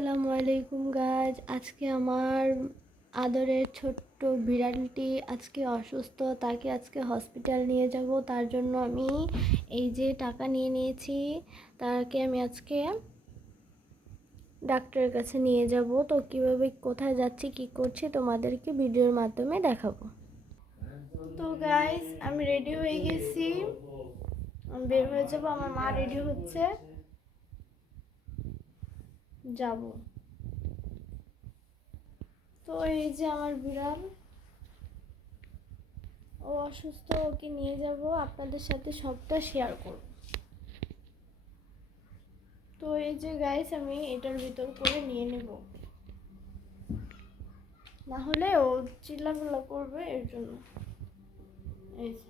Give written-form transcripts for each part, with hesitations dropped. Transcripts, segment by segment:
আসসালামু আলাইকুম গাইজ। আজকে আমার আদরের ছোট্ট বিড়ালটি আজকে অসুস্থ, তাকে আজকে হসপিটাল নিয়ে যাব। তার জন্য আমি এই যে টাকা নিয়ে নিয়েছি, তাকে আমি আজকে ডাক্তারের কাছে নিয়ে যাব। তো কিভাবে কোথায় যাচ্ছি কি করছি তোমাদেরকে ভিডিওর মাধ্যমে দেখাবো। তো গাইজ আমি রেডি হয়ে গেছি, আমি বের হয়ে যাব। আমার মা রেডি হচ্ছে, যাব। তো এই যে আমার বিড়াল, ও অসুস্থ, ওকে নিয়ে যাব, আপনাদের সাথে সবটা শেয়ার করব। তো এই যে গাইস আমি এটার ভিতর করে নিয়ে নেব, না হলে ও চিল্লাপাল্লা করবে, এর জন্য। এই যে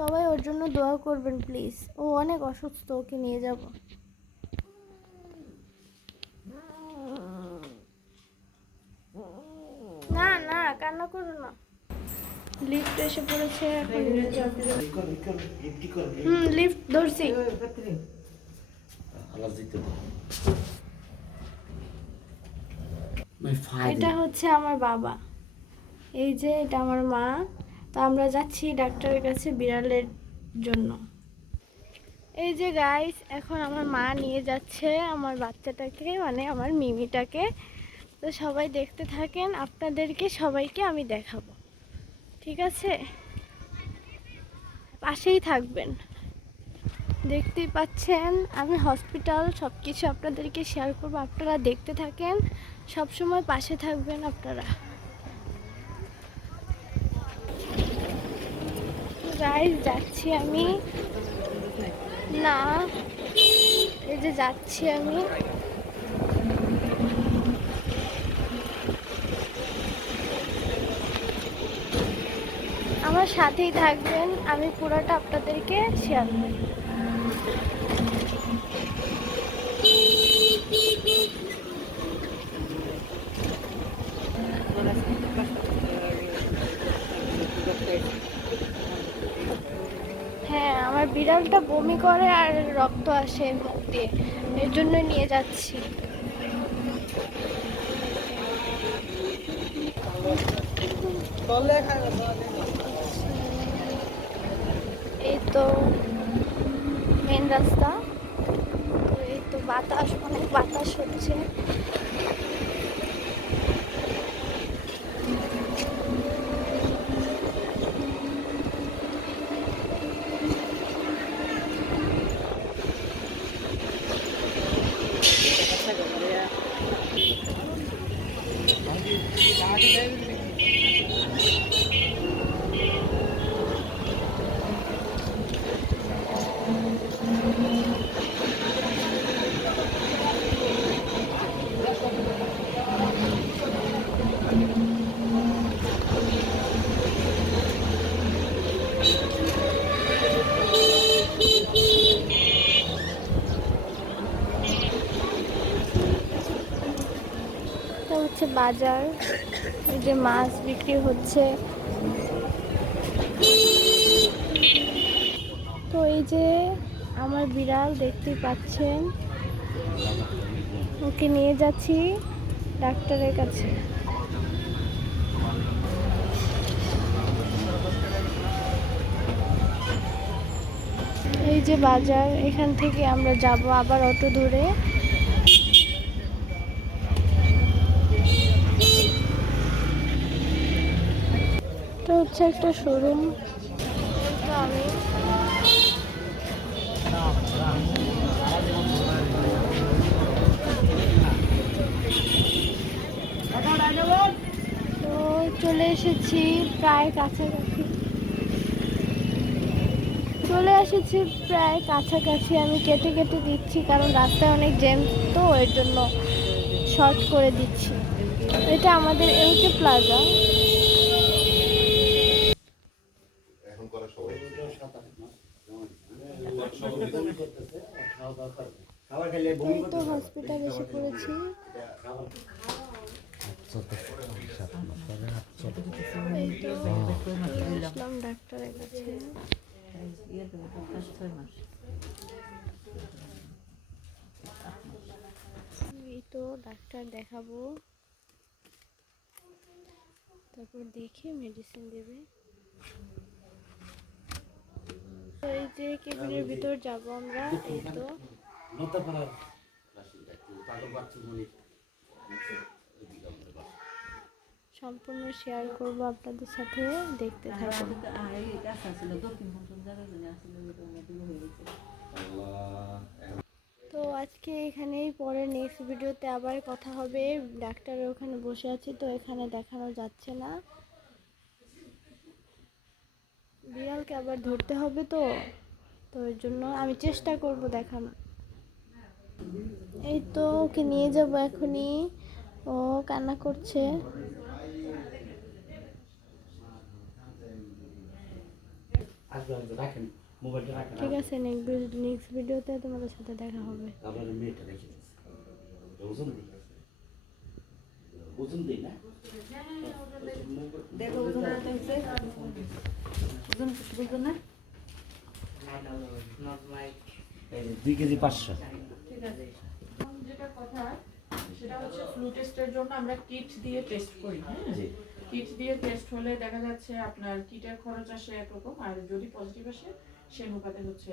সবাই ওর জন্য দোয়া করবেন প্লিজ, ও অনেক অসুস্থ, ওকে নিয়ে যাব। না না কান্না করো না। লিফট এসে পড়েছে, লিফট ধরছি। এটা হচ্ছে আমার বাবা, এই যে এটা আমার মা। তো আমরা যাচ্ছি ডাক্তারের কাছে বিড়ালের জন্য। এই যে গাইস এখন আমার মা নিয়ে যাচ্ছে আমার বাচ্চাটাকে, মানে আমার মিমিটাকে। তো সবাই দেখতে থাকেন, আপনাদেরকে সবাইকে আমি দেখাবো, ঠিক আছে? পাশেই থাকবেন। দেখতেই পাচ্ছেন আমি হসপিটাল সব কিছু আপনাদেরকে শেয়ার করবো, আপনারা দেখতে থাকেন, সব সময় পাশে থাকবেন আপনারা। গাইস যাচ্ছি আমি, না এই যে যাচ্ছি আমি। আমার সাথেই থাকবেন, আমি পুরোটা আপনাদেরকে শেয়ার করি। হ্যাঁ আমার বিড়ালটা বমি করে আর রক্ত আসে মুখ দিয়ে, এর জন্য নিয়ে যাচ্ছি। এই তো মেন রাস্তা, তো এই তো বাতাস, অনেক বাতাস হচ্ছে। হচ্ছে বাজার, এই যে মাছ বিক্রি হচ্ছে। তো এই যে আমার বিড়াল দেখতেই পাচ্ছেন, ওকে নিয়ে যাচ্ছি ডাক্তারের কাছে। এই যে বাজার, এখান থেকে আমরা যাব আবার অটো ধরে। এটা হচ্ছে একটা শোরুম। আমি তো চলে এসেছি প্রায় কাছাকাছি, আমি কেটে কেটে দিচ্ছি কারণ রাস্তায় অনেক জ্যাম, তো এর জন্য শর্ট করে দিচ্ছি। এটা আমাদের এলকে প্লাজা। তো হসপিটাল এসে পড়েছি। এই তো আসলাম ডাক্তারের কাছে। এই তো ডাক্তার দেখাবো, তারপর দেখে মেডিসিন দেবে। তো এই যে কেবিনের ভিতর যাব আমরা। এই তো সম্পূর্ণ শেয়ার করব আপনাদের সাথে, দেখতে থাকুন। তো আজকে এখানেই, পরে নেক্সট ভিডিওতে আবার কথা হবে। ডাক্তারের ওখানে বসে আছি, তো এখানে দেখানো যাচ্ছে না, বিড়ালকে আবার ধরতে হবে। তো তো এর জন্য আমি চেষ্টা করব দেখানো। এই তো ওকে নিয়ে যাব এখনই, ও কান্না করছে। ঠিক আছে, নেক্সট ভিডিওতে তোমাদের সাথে দেখা হবে। দুই কেজি 500। যেটা কথা সেটা হচ্ছে ফ্লু টেস্টের জন্য আমরা কিট দিয়ে টেস্ট করি। হ্যাঁ, কিট দিয়ে টেস্ট হলে দেখা যাচ্ছে আপনার কিটের খরচ আসে একরকম, আর যদি পজিটিভ আসে সে অনুপাতে হচ্ছে